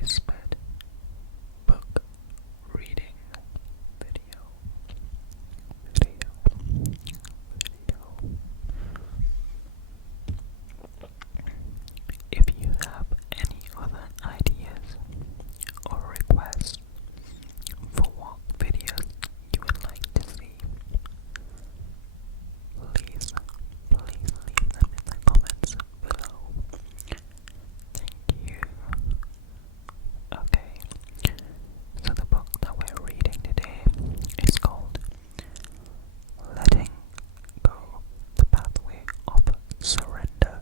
whispered book reading video. If you have any other ideas or requests for what videos you would like to see, please leave them in the comments below. Thank you. Okay, so the book that we're reading today is called Letting Go, the Pathway of Surrender.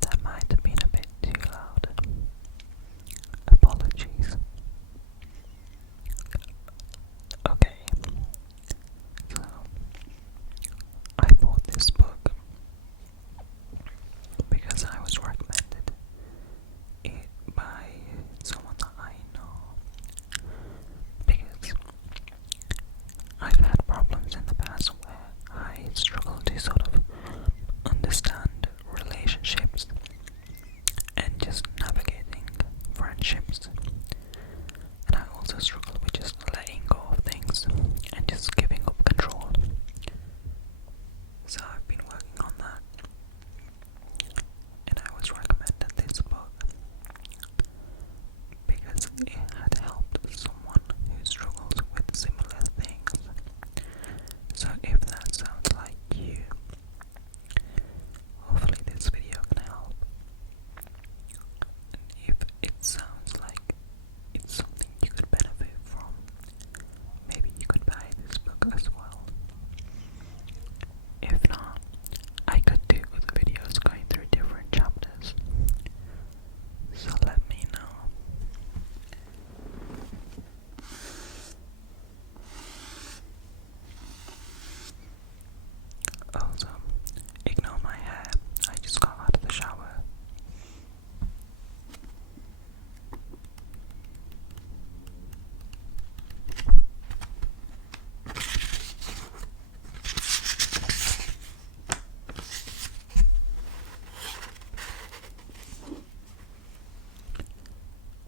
That might have been a bit too loud. Apologies. Okay, so I bought this book because I was recommended it by someone that I know. Because I've had problems in the past where I struggle to sort of understand relationships and just navigating friendships. And I also struggle with just letting go of things and just giving up control. So I've been working on that, and I was recommended this book because it had helped someone who struggles with similar things. So if that sounds like you, hopefully this video can help. And if it sounds like it's something you could benefit from, maybe you could buy this book as well. If not, I could do other videos going through different chapters. So let me know. Also, ignore my hair. I just got out of the shower.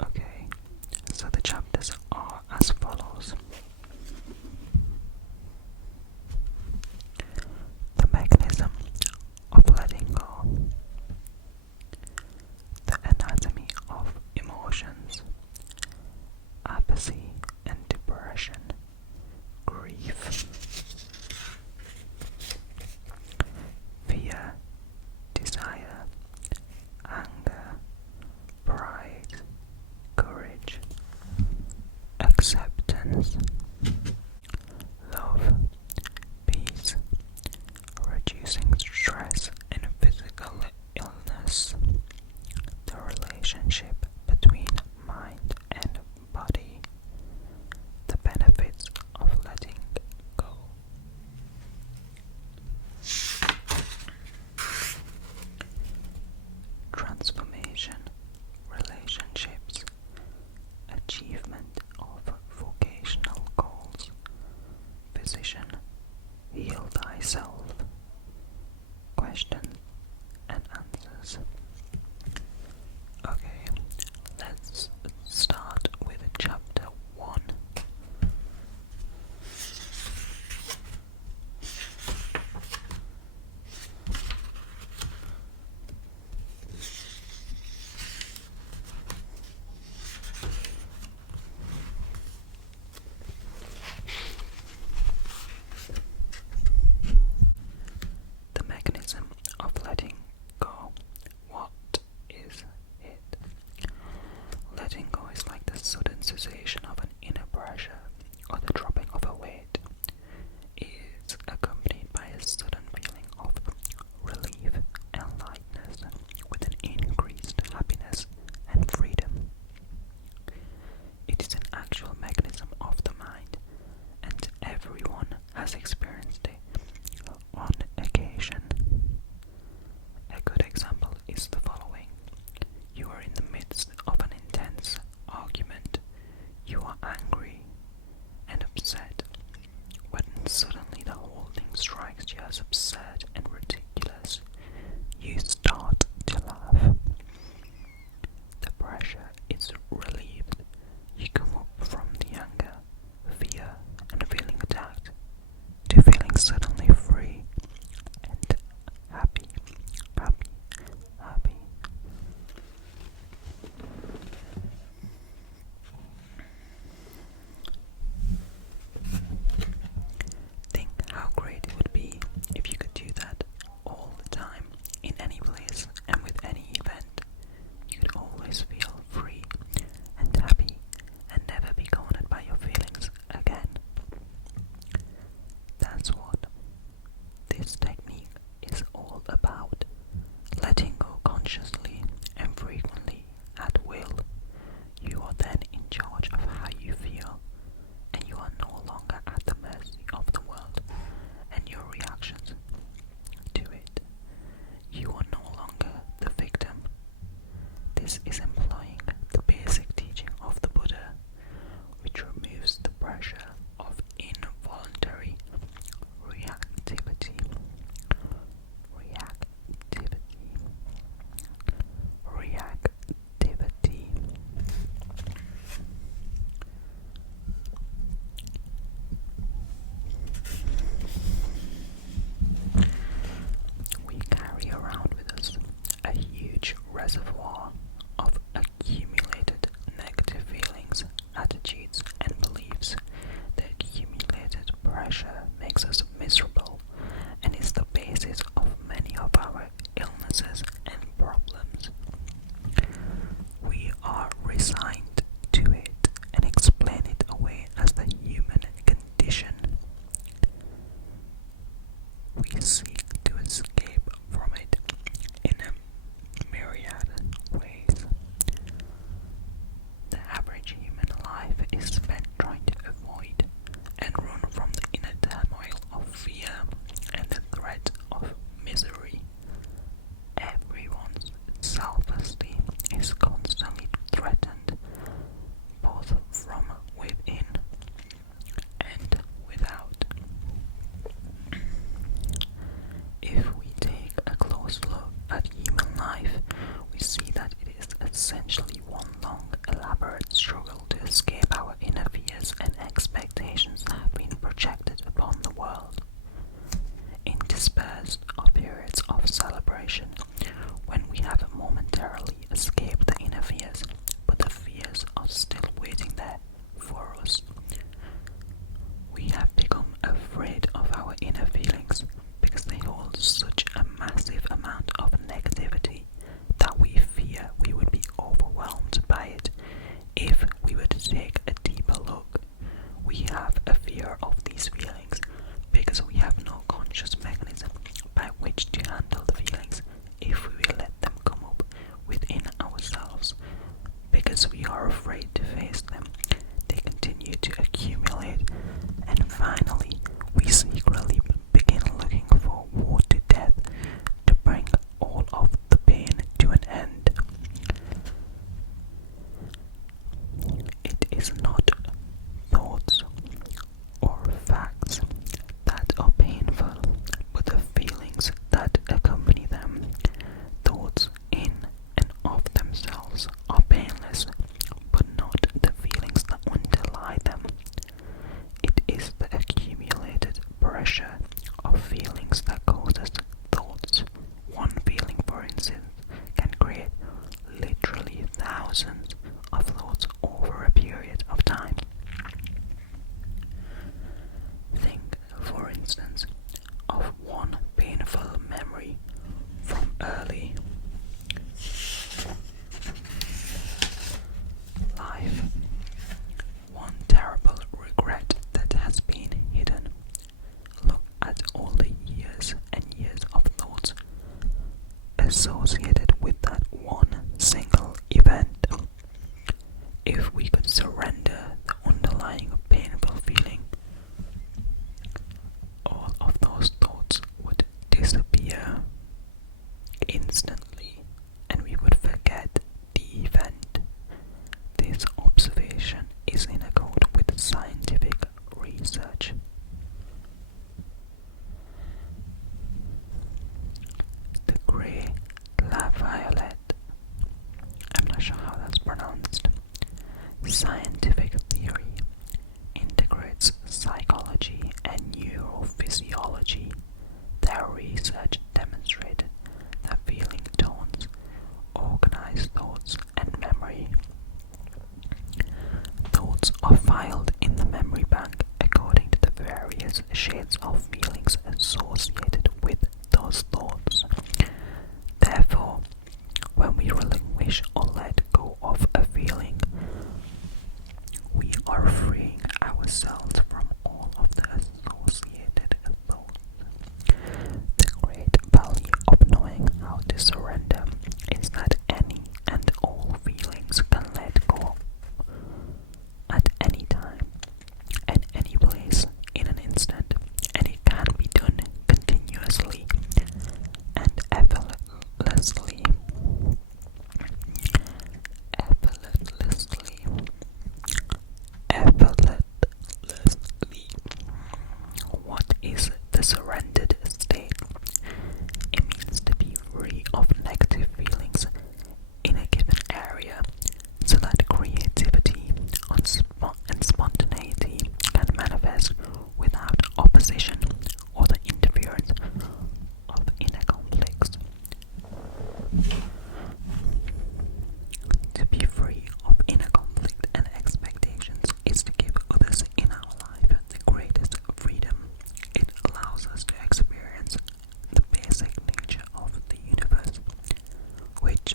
Okay, so the chapters are as follows. The mechanism of letting go. The anatomy of emotions. Apathy and depression. Grief. Fear. Desire. Anger. Pride. Courage. Acceptance. Love. Peace. Reducing stress and physical illness. The relationship between mind and body. The benefits of letting go. Transformation, relationships, achievement of vocational has experienced it on occasion. A good example is the following. You are in the midst of an intense argument. You are angry and upset, when suddenly the whole thing strikes you as absurd and ridiculous. You start to laugh. The pressure is relieved. You come up from the anger, fear, and feeling attacked to feeling suddenly free and happy, happy, happy. Think how great it would be if you could do that all the time, in any place and with any event. You could always feel free and happy and never be cornered by your feelings again. That's what this technique is all about. Letting go consciously and frequently at will. You are then in charge of how you feel, and you are no longer at the mercy of the world and your reactions to it. You are no longer the victim. This is employing the basic teaching of the Buddha, which removes the pressure of involuntary reactivity. Reactivity. We carry around with us a huge reservoir of accumulated negative feelings, attitudes, and beliefs. The accumulated pressure makes us miserable and is the basis of many of our illnesses and problems. We are resigned to it and explain it away as the human condition. We seek to escape from it in a myriad ways. The average human life is spent trying to avoid and run from the inner turmoil of fear and the threat of misery. Everyone's self-esteem is constantly threatened, both from within and without. If we take a close look at human life, we see that it is essentially one long, elaborate struggle to escape our inner shades of feelings associated with those thoughts. Therefore, when we relinquish or let go of a feeling, we are freeing ourselves from all of the associated thoughts. The great value of knowing how to surrender is that any and all feelings can let go at any time, at any place, in an instant, and it can be done continuously and effortlessly. Effortlessly. Effortlessly. What is the surrendered state? It means to be free of negative feelings in a given area so that creativity and spontaneity can manifest without opposition or the interference of inner conflicts. To be free of inner conflict and expectations is to give others in our life the greatest freedom. It allows us to experience the basic nature of the universe, which,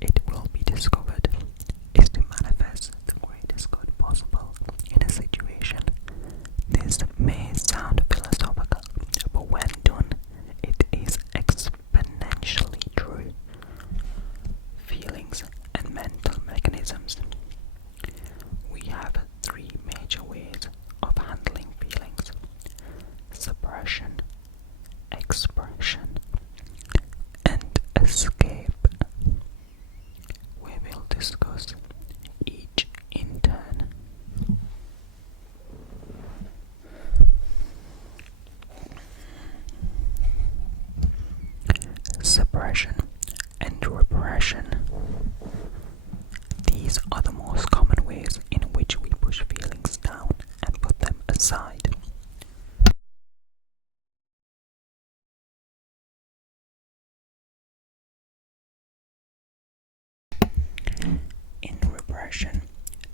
it will be discovered, is to manifest the greatest good possible in a situation. This may sound philosophical, but when done, it is exponentially true. Feelings and mental mechanisms. We have three major ways of handling feelings: suppression, expression, and escape. We will discuss each in turn. Suppression and repression. These are the most common ways in which we push feelings down and put them aside. In repression,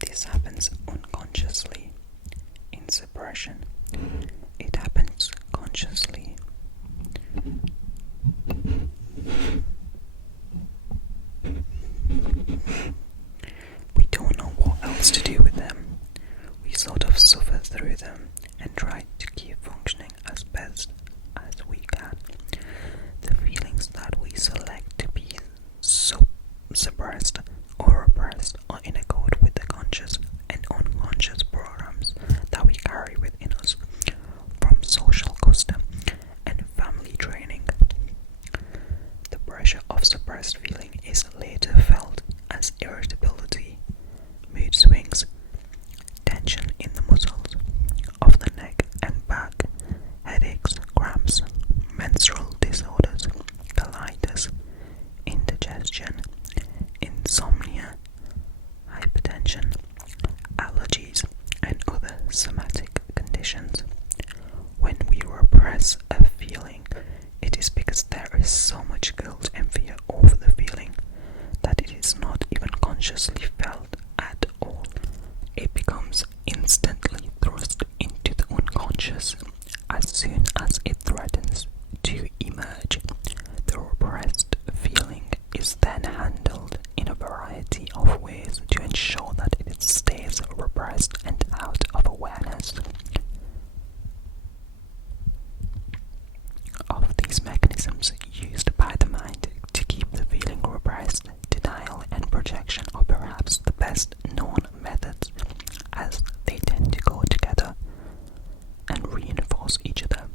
this happens unconsciously. In suppression, it happens consciously. We don't know what else to do with them. We sort of suffer through them and try to keep functioning as best as we can. The feelings that we select to be suppressed or repressed are in accord with the conscious and unconscious programs that we carry within us from social custom and family training. The pressure of suppressed feeling is later felt as irritability, mood swings, tension in the muscles of the neck and back, headaches, cramps, menstrual disorders, colitis, indigestion, insomnia, hypertension, allergies, and other somatic conditions. When we repress a feeling, it is because there is so much guilt and fear over the feeling that it is not even consciously felt at all. It becomes instantly thrust into the unconscious as soon as it threatens to emerge. The repressed feeling is then handled in a variety of ways to ensure that it stays repressed and out of awareness. Of these mechanisms used by the mind to keep the feeling repressed, denial and projection are perhaps the best known methods, as they tend to go together and reinforce each other.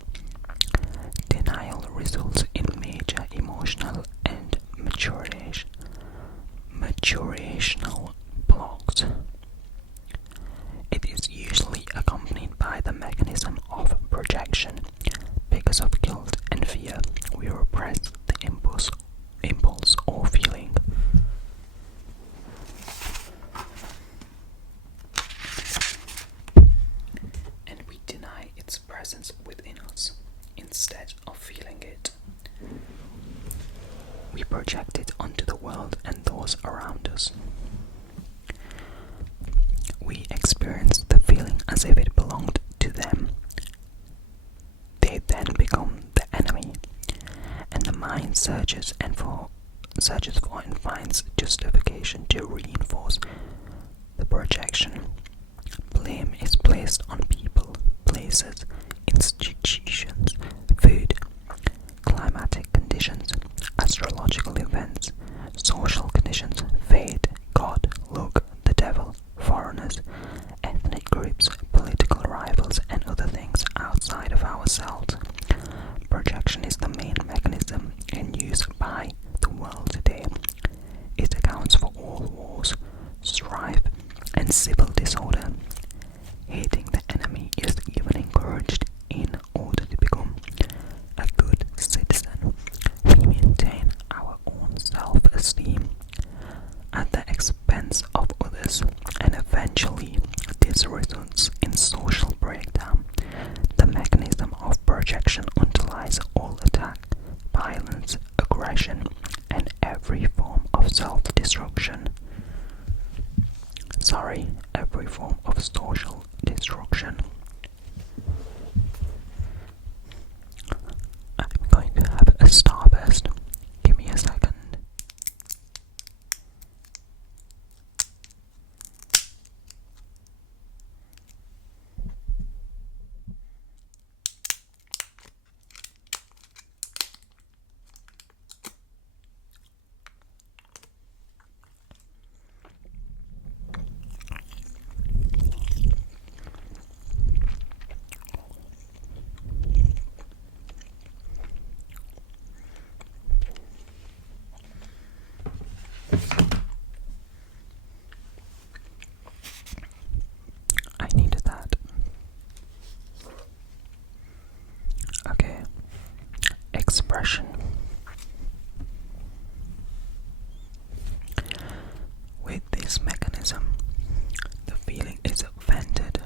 Denial results in major emotional and maturational blocks. It is usually accompanied by the mechanism of projection. Because of guilt and fear, we repress the impulse or feeling. And we deny its presence within us instead of feeling it. We project it onto the world and those around us. We experience the feeling as if it belonged to them, searches for and finds justification to reinforce the projection. Blame is placed on people, places, institutions, food, climatic conditions, astrological events, social conditions, fate, God, luck, the devil, foreigners, ethnic groups, political rivals, and other things outside of ourselves. Projection is the main mechanism in use by the world today. It accounts for all wars, strife, and civil disorder. Hating the enemy is even encouraged in order to become a good citizen. We maintain our own self-esteem at the expense of others, and eventually this results in social breakdown. The mechanism of projection underlies all attack, violence, aggression, and every form of self-destruction. Every form of social destruction. I'm going to have a starburst. Give me a second. I needed that. Okay. Expression. With this mechanism, the feeling is vented,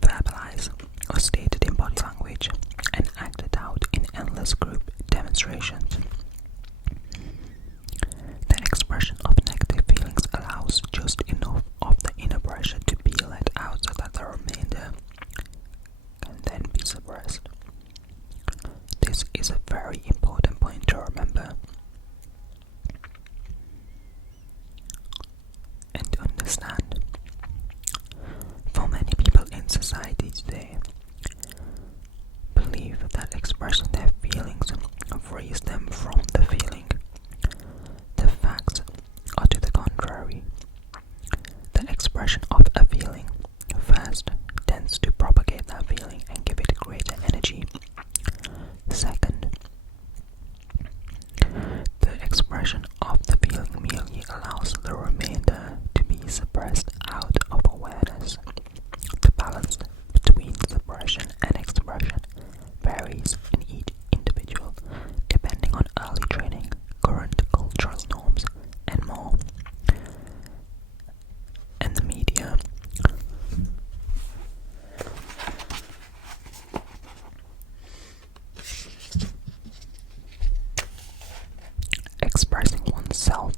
verbalized, or stated in body language, and acted out in endless group demonstrations. The expression of negative feelings allows just enough of the inner pressure to be let out so that the remainder can then be suppressed. This is a very important point to remember and to understand. For many people in society today, believe that expressing their feelings frees them from the feeling. The facts are to the contrary. The expression of a feeling first tends to propagate that feeling and give it greater energy. Second, the expression of the feeling merely allows the remainder to be suppressed out of awareness. The balance between suppression and expression varies in each individual depending on early training, current cultural norms, and more. And the media. Expressing oneself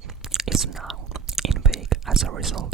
is now in vogue as a result